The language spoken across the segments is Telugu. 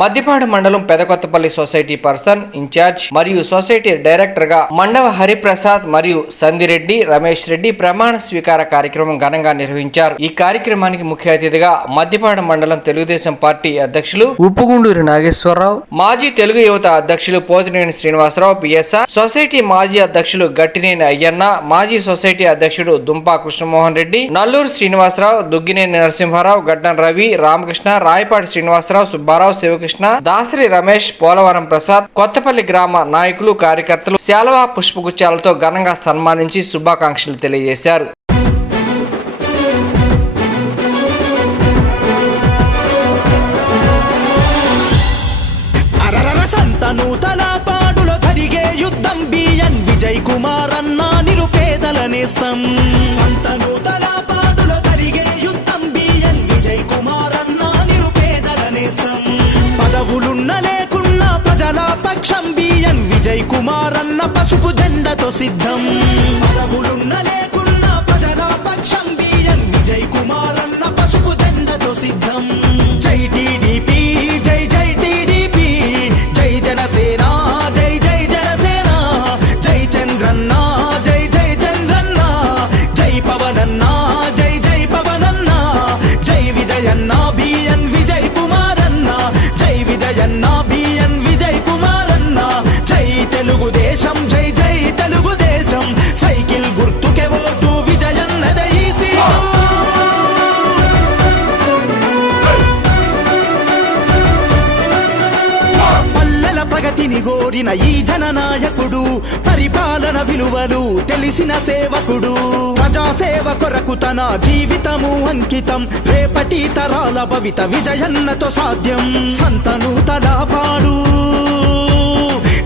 మద్దిపాడు మండలం పెదకొత్తపల్లి సొసైటీ పర్సన్ ఇన్ఛార్జ్ మరియు సొసైటీ డైరెక్టర్ గా మండవ హరిప్రసాద్ మరియు సందిరెడ్డి రమేష్ రెడ్డి ప్రమాణ స్వీకార కార్యక్రమం ఘనంగా నిర్వహించారు. ఈ కార్యక్రమానికి ముఖ్య అతిథిగా మద్దిపాడు మండలం తెలుగుదేశం పార్టీ అధ్యక్షులు ఉప్పుగుండూరి నాగేశ్వరరావు, మాజీ తెలుగు యువత అధ్యక్షులు పోతినేని శ్రీనివాసరావు పిఎస్ఆర్, సొసైటీ మాజీ అధ్యక్షులు గట్టినేని అయ్యన్న, మాజీ సొసైటీ అధ్యక్షుడు దుంపా కృష్ణమోహన్ రెడ్డి, నల్లూరు శ్రీనివాసరావు, దుగ్గినేని నరసింహారావు, గడ్డం రవి, రామకృష్ణ, రాయపాటి శ్రీనివాసరావు, సుబ్బారావు, శివకృష్ణ, దాసరి రమేష్, పోలవరం ప్రసాద్, కొత్తపల్లి గ్రామ నాయకులు కార్యకర్తలు శాలువా పుష్పగుచ్చాలతో ఘనంగా సన్మానించి శుభాకాంక్షలు తెలియజేశారు. విజయ్ కుమార్ అన్న నిరుపేదల నేస్తం సంతనూతల పాడులో జరిగే యుద్ధం బిఎన్ విజయ్ కుమార్ అన్న నిరుపేదల నేస్తం పదవులున్న లేకున్నా ప్రజల పక్షం బిఎన్ విజయ్ కుమార్ అన్న పసుపు జెండతో సిద్ధం పదవులున్న లేకున్నా ప్రజల పక్షం బిఎన్ విజయ్ కుమార్ అన్న పసుపు జెండతో సిద్ధం. జై టీడీపీ, జై జై టీడీపీ, జై జనసేన, జై జై జనసేన, జై చంద్రన్న, జై జై చంద్రన్న, జై పవనన్న, జై జై పవనన్న, జై విజయన్న బిఎన్ విజయ్ కుమారన్న, జై విజయన్న బిఎన్ విజయ్ కుమారన్న, జై తెలుగుదేశం, జై జై తెలుగుదేశం, సైకిల్ గుర్తుకే ఓటు విజయన్నదే ఈ సీటు. ప్రగతిని గోరిన ఈ జననాయకుడు, పరిపాలన విలువలు తెలిసిన సేవకుడు, ప్రజాసేవ కొరకు తన జీవితము అంకితం, రేపటి తరాల భవిత విజయన్నతో సాధ్యం. సంతనూతలపాడు,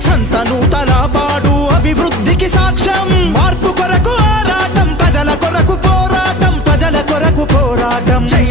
సంతనూతలపాడు అభివృద్ధికి సాక్ష్యం, మార్పు కొరకు ఆరాటం, ప్రజల కొరకు పోరాటం, ప్రజల కొరకు పోరాటం. జై